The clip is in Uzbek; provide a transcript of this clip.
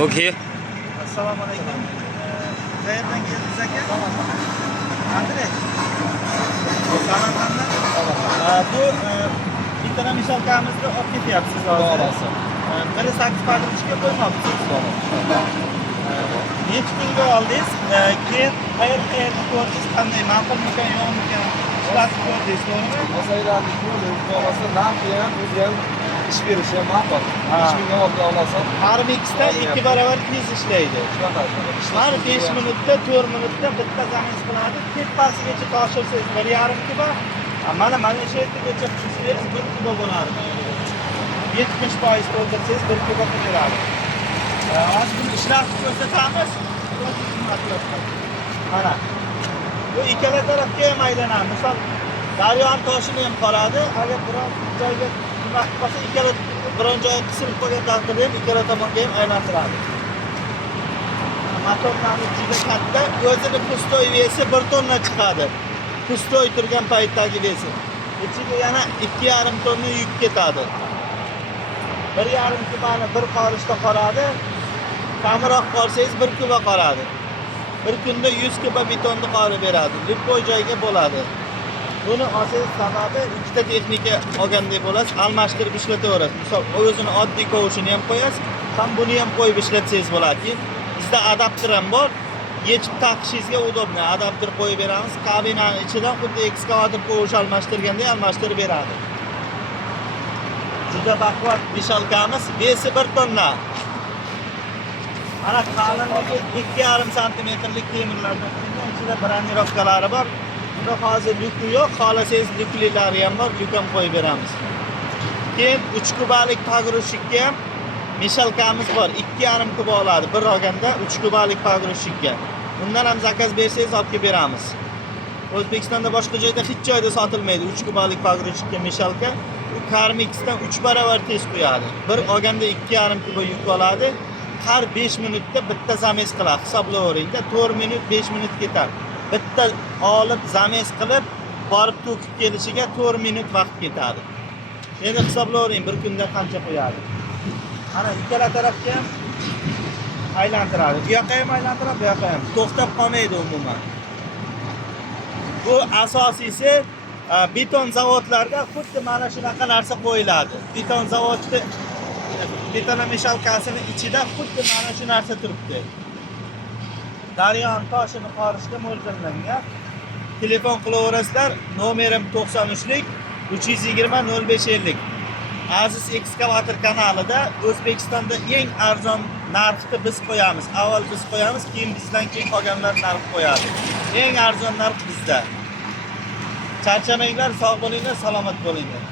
Okey. Assalomu alaykum. Qayerdan keldingiz aka? Andrey. Samarqanddan. Bu bitta misholkamizni olib ketyapsiz hozir. Biri 8 kvadratga qo'ymoqchisiz. Necha kunga oldingiz? Keyin qayerga ko'rdingiz? Qanday ma'qulmikan, yo'qmikan? Ishlatib ko'rdingiz, to'g'rimi? Masalan, bo'lmasa narxi ham o'zi ham ish berishi ham ma'qul. 3000 ga olib olasan. Har ikkisida 2 barobar tez ishlaydi. Har 5 minutda, 4 minutda bitta zamis qiladi. Tepasigacha toshirsangiz 1,5 kuba. Mana shu yergacha qilsangiz 1 kuba bo'ladi. 70% to'ldirsangiz 1 kuba beradi. Hozir buni ishlatib ko'rsatamiz. Mana. Bu ikkala tarafga ham aylanadi. Misol, daryoning toshini ham qoladi. Agar biroz joyga vaqt qolsa, ikkala biron joyga qisilib qolgan taqdirda ham ikkala tomonga ham aylantiradi. Motor narxi juda katta. O'zini pustoy vesi 1 tonna chiqadi. Pustoy turgan paytdagi vesi. Ichiga yana 2,5 tonna yuk ketadi. 1,5 kubani bir qorishda qoladi. Kamroq qolsangiz 1 kuba qoladi. Bir kunda 100 kuba betonni qorib beradi. Lipoy joyga bo'ladi. Buni asosiy sababi ikkita texnika olgandek bo'lasiz, almashtirib ishlataverasiz. Misol, o'zini oddiy kovushini ham qo'yasiz, ham buni ham qo'yib ishlatsangiz bo'ladi. Bizda adapter ham bor. Yechib taqishingizga udobni. Adapter qo'yib beramiz. Kabinaning ichidan xuddi ekskavator kovush almashtirgandek almashtirib beradi. Juda baquvvat misholkamiz, vesi 1 tonna. Mana qalinligi 2,5 santimetrlik temirlardan ichida brandirovkalari bor. Bunda hozir lyuki yo'q, xolasangiz lyuklilari ham bor, lyuk ham qo'yib beramiz. Keyin 3 kubalik pogrushikka ham misholkamiz bor. 2,5 kuba oladi. Bir olganda 3 kubalik pogrushikka. Undan ham zakaz bersangiz olib kelib beramiz. O'zbekistonda boshqa joyda hech joyda sotilmaydi 3 kubalik pogrushikka misholka. Karmixdan 3 barobar tez qo'yadi. Bir olganda 2,5 kuba yuk oladi. Har 5 minutda bitta zames qiladi. Hisoblayveringda 4 minut 5 minut ketadi. Bitta olib zames qilib borib to'kib kelishiga 4 minut vaqt ketadi. Endi hisoblayvering bir kunda qancha qo'yadi. Mana ikkala tarafga ham aylantiradi. Bu yoqqa ham aylantiradi, bu yoqqa ham. To'xtab qolmaydi umuman. Bu asosiysi beton zavodlarga xuddi mana shunaqa narsa qo'yiladi. Beton zavodda beton misholkasining ichida xuddi mana shu narsa turibdi. Daryoning toshini qorishga mo'ljallangan. Telefon qilaverasizlar, nomerim 93lik 320 0550. Aziz ekskavator kanalida O'zbekistonda eng arzon narxni biz qo'yamiz. Avval biz qo'yamiz, keyin bizdan keyin qolganlar narx qo'yadi. Eng arzon narx bizda. Charchamanglar, sog' bo'linglar, salomat bo'linglar.